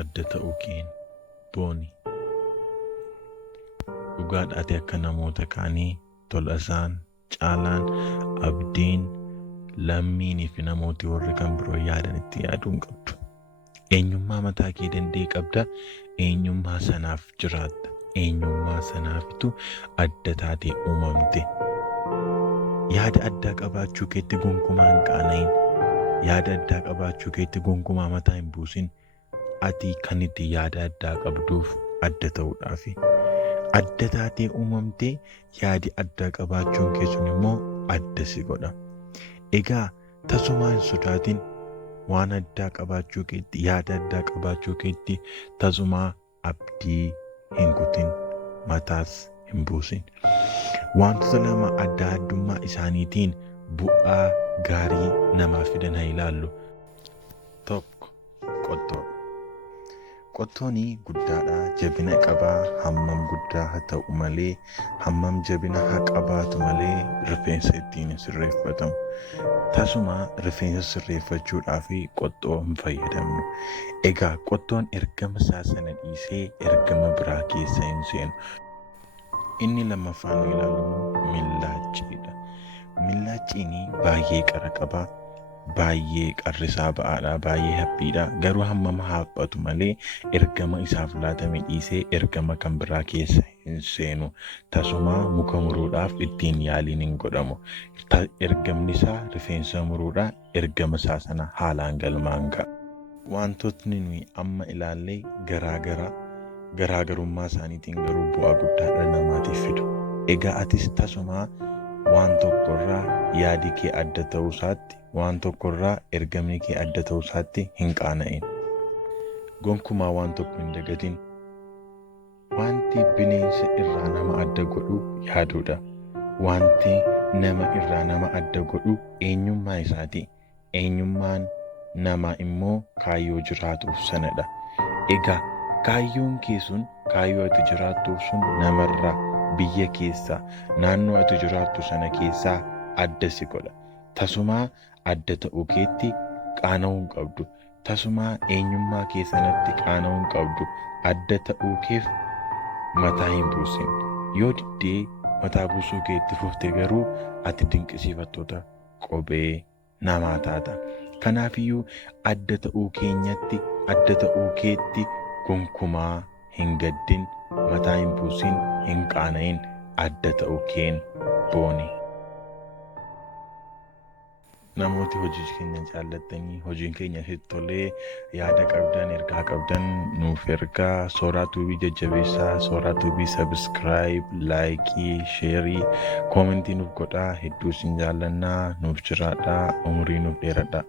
adda ta'uu keen booni. Dhugaadhaati akka namoota kaanii Tolasaan, Caalaan, Abdiin, Lammiinii fi namooti warri kan biroo yaadanitti yaaduun qabdu. Eenyummaa mataa kee danda'e qabda. Eenyummaa sanaaf jiraatta. Eenyummaa sanaafitu adda taatee uumamte. Yaada addaa qabaachuu keetti gonkumaa hin qaana'in. Yaada addaa qabaachuu keetti gonkumaa mataa hin buusin. Ati kan itti yaada addaa qabduuf adda ta'uudhaafi. Adda taatee uumamtee yaadi addaa qabaachuun keessun immoo adda si godha. Egaa tasumaa hin sodaatin. Waan addaa qabaachuu keetti, yaada addaa qabaachuu keetti tasumaa abdii hin kutin, mataas hin buusin. Wantoota lama adda addummaa isaaniitiin bu'aa gaarii namaaf fidan haa ilaallu. Tokko qottoodha. Qottoon guddaadha, jabina qabaa, hammam guddaa haa ta'u malee, hammam jabina haa qabaatu malee rifeensa ittiin sirreeffatamu. Tasuma rifeensa sirreeffachuudhaaf qottoo hin fayyadamnu. Egaa qottoon ergama isaa sana dhiisee ergama biraa keessa hin seenu. Inni lammaffaan ilaalu millaacciidha. Millaacciin baay'ee qara qaba. Baay'ee qarrisaa ba'aadha, baay'ee haphiidha. Garuu hammam haaphatu malee ergama isaaf laatame dhiisee ergama kan biraa keessa hin seenu. Tasuma muka muruudhaaf ittiin yaaliin hin godhamu. Ergamni isaa rifeensa muruudha. Ergama isaa sana haalaan galmaan ga'a. Wantootni nuyi amma ilaallee garaagarummaa isaaniitiin garuu bu'aa guddaa dhala namaatiif fidu. Egaa atis tasuma waan tokkorraa yaadi kee adda ta'uu isaatti, waan tokkorraa ergamni kee adda ta'uu isaatti hin qaana'in. Gonkumaa waan tokko hin dagatin. Wanti bineensa irraa nama adda godhu yaaduudha. Wanti nama irraa nama adda godhu eenyummaa isaati. Eenyummaan namaa immoo kaayyoo jiraatuuf sanadha. Egaa kaayyoon kee sun, kaayyoo ati jiraattuuf sun namarraa, biyya keessaa, naannoo ati jiraattu sana keessaa adda si godha. Tasumaa adda ta'uu keetti qaana'uu hin qabdu. Tasumaa eenyummaa kee sanatti qaana'uu hin qabdu. Adda ta'uu keef mataa hin buusin. Yoo diddee mataa buusuu kee itti fufte garuu ati dinqisiifattoota qobee namaa taata. Kanaafiyyuu adda ta'uu keenyatti, adda ta'uu keetti gonkumaa hin gaddin, mataa hin buusin, hin qaana'in. Adda ta'uu keen booni. Namooti hojii keenya jaallattanii, hojiin keenya sitti tolee, yaada qabdan, ergaa qabdan nuuf ergaa. Sooraa tuubii jajjabeessaa, Sooraa tuubii sabiskiraayib, laayikii, sheerii, koomentii nuuf godhaa. Hedduu isin jaallannaa. Nuuf jiraadhaa, umurii nuuf dheeradhaa.